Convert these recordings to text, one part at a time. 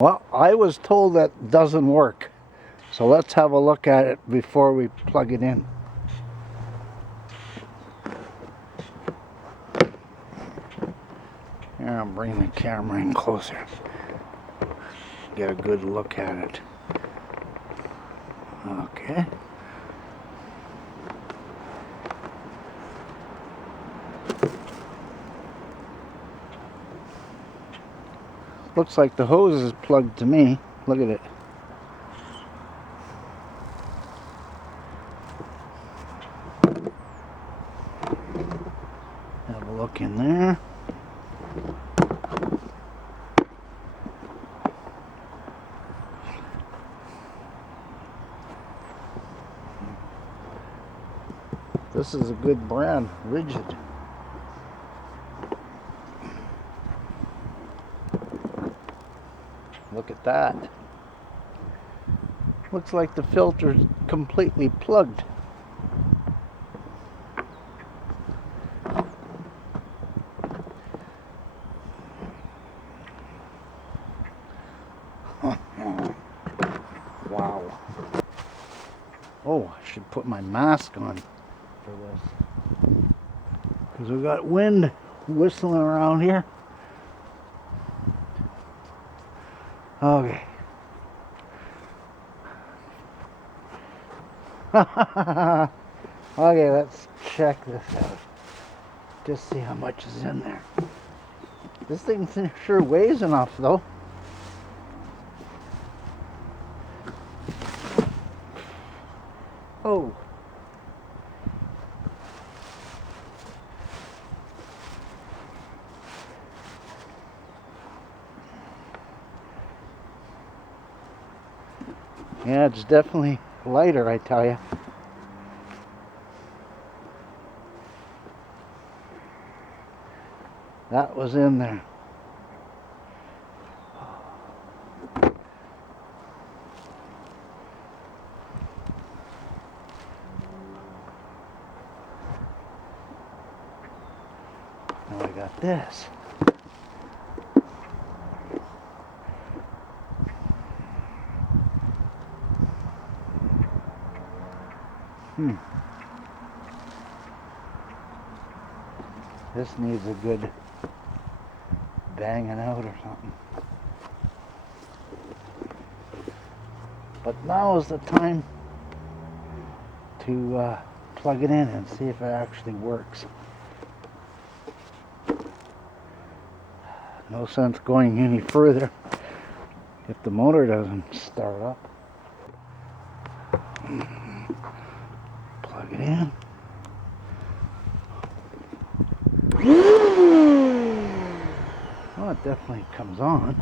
Well, I was told that doesn't work. So let's have a look at it before we plug it in. Here, I'll bring the camera in closer. Get a good look at it. Okay. Looks like the hose is plugged to me. Look at it. Have a look in there. This is a good brand, Ridgid. Look at that. Looks like the filter's completely plugged. Wow. Oh, I should put my mask on for this, because we got wind whistling around here. Okay. Okay, let's check this out. Just see how much is in there. This thing sure weighs enough though. Oh. Yeah, it's definitely lighter, I tell you. That was in there. Now I got this. This needs a good banging out or something. But now is the time to plug it in and see if it actually works. No sense going any further if the motor doesn't start up. Plug it in. Oh, it definitely comes on.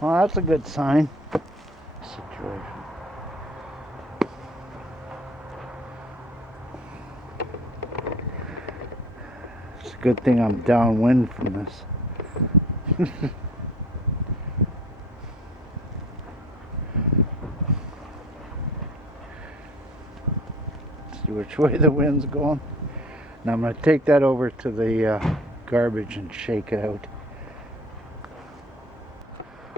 Well, that's a good sign. Situation. It's a good thing I'm downwind from this. See which way the wind's going. Now I'm going to take that over to the garbage and shake it out.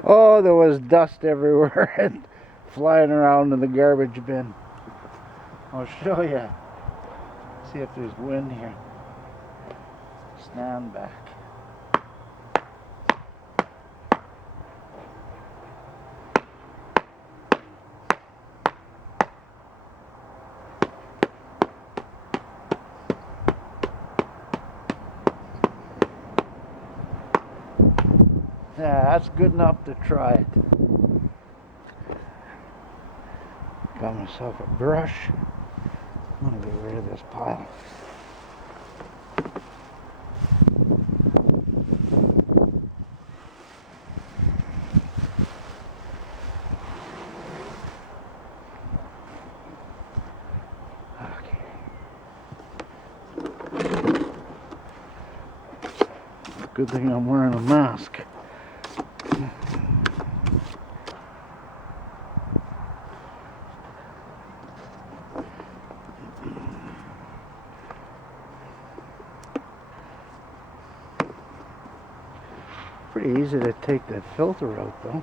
Oh, there was dust everywhere and flying around in the garbage bin. I'll show you. See if there's wind here. Stand back. Yeah, that's good enough to try it. Got myself a brush. I'm gonna get rid of this pile. Okay. Good thing I'm wearing a mask. Pretty easy to take that filter out though.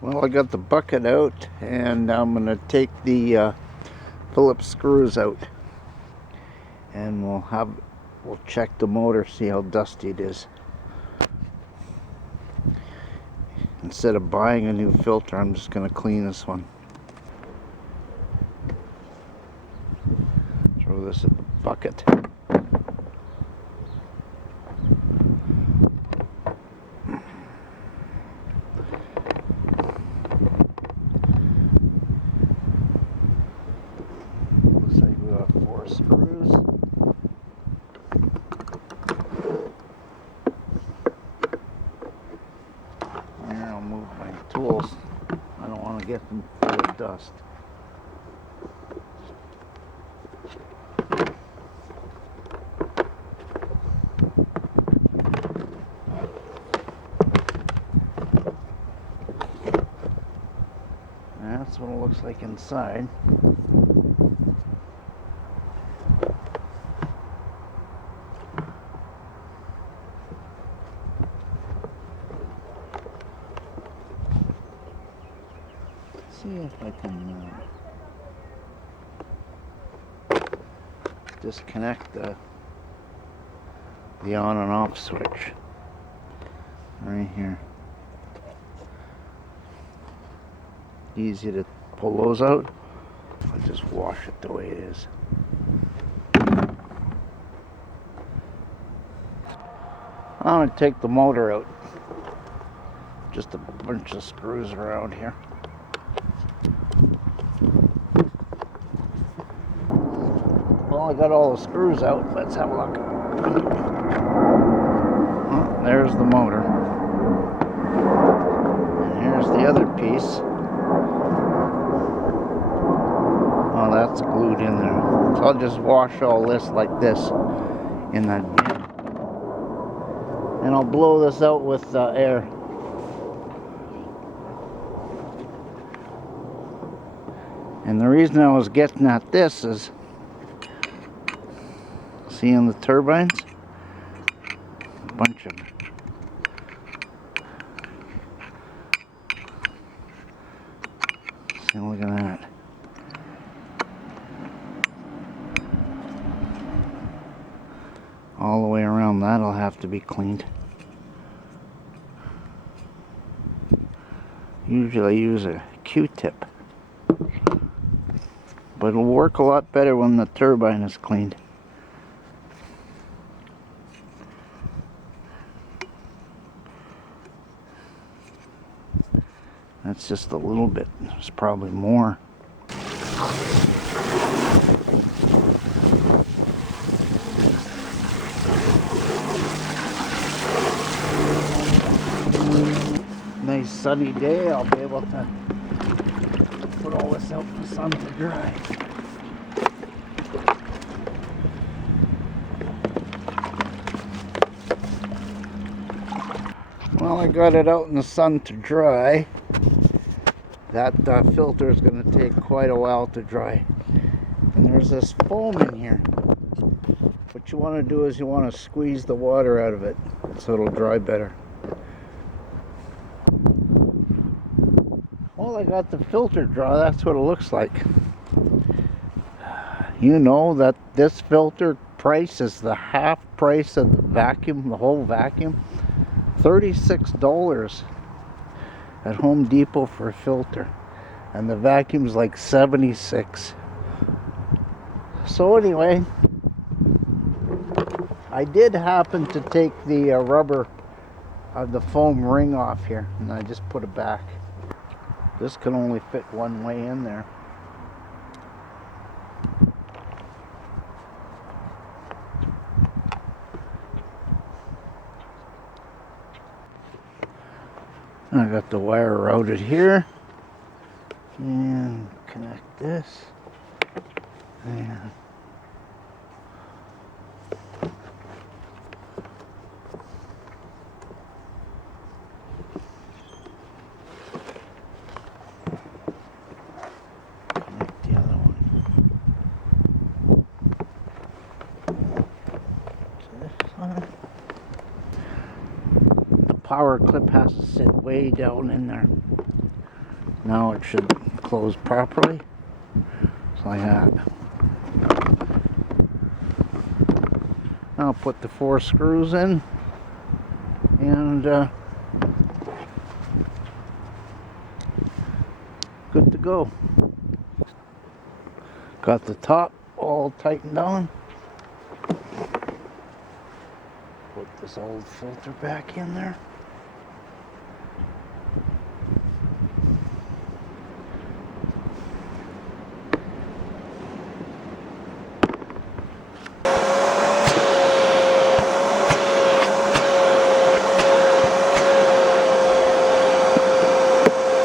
Well, I got the bucket out, and I'm going to take the Phillips screws out, and we'll check the motor, see how dusty it is. Instead of buying a new filter, I'm just going to clean this one. Throw this in the bucket. Screws. Here, I'll move my tools. I don't want to get them full of dust. That's what it looks like inside. See if I can disconnect the on and off switch right here. Easy to pull those out. I'll just wash it the way it is. I'm going to take the motor out. Just a bunch of screws around here. Well, I got all the screws out. Let's have a look. Well, there's the motor. And here's the other piece. Oh, that's glued in there. So I'll just wash all this like this in that bin. And I'll blow this out with air. And the reason I was getting at this is, seeing the turbines? A bunch of them. See, look at that. All the way around that'll have to be cleaned. Usually I use a Q-tip, but it'll work a lot better when the turbine is cleaned. That's just a little bit. There's probably more. Nice sunny day, I'll be able to put all this out in the sun to dry. Well, I got it out in the sun to dry. That filter is going to take quite a while to dry. And there's this foam in here. What you want to do is you want to squeeze the water out of it so it'll dry better. Well, I got the filter dry. That's what it looks like. You know that this filter price is the half price of the vacuum, the whole vacuum. $36 at Home Depot for a filter, and the vacuum's like $76. So anyway, I did happen to take the rubber of the foam ring off here, and I just put it back. This can only fit one way in there. I got the wire routed here. And connect this. And connect the other one to this one. The power clip has to sit way down in there. Now it should close properly. Just like that. I'll put the 4 screws in and good to go. Got the top all tightened on. Put this old filter back in there.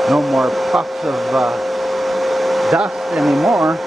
No more puffs of dust anymore.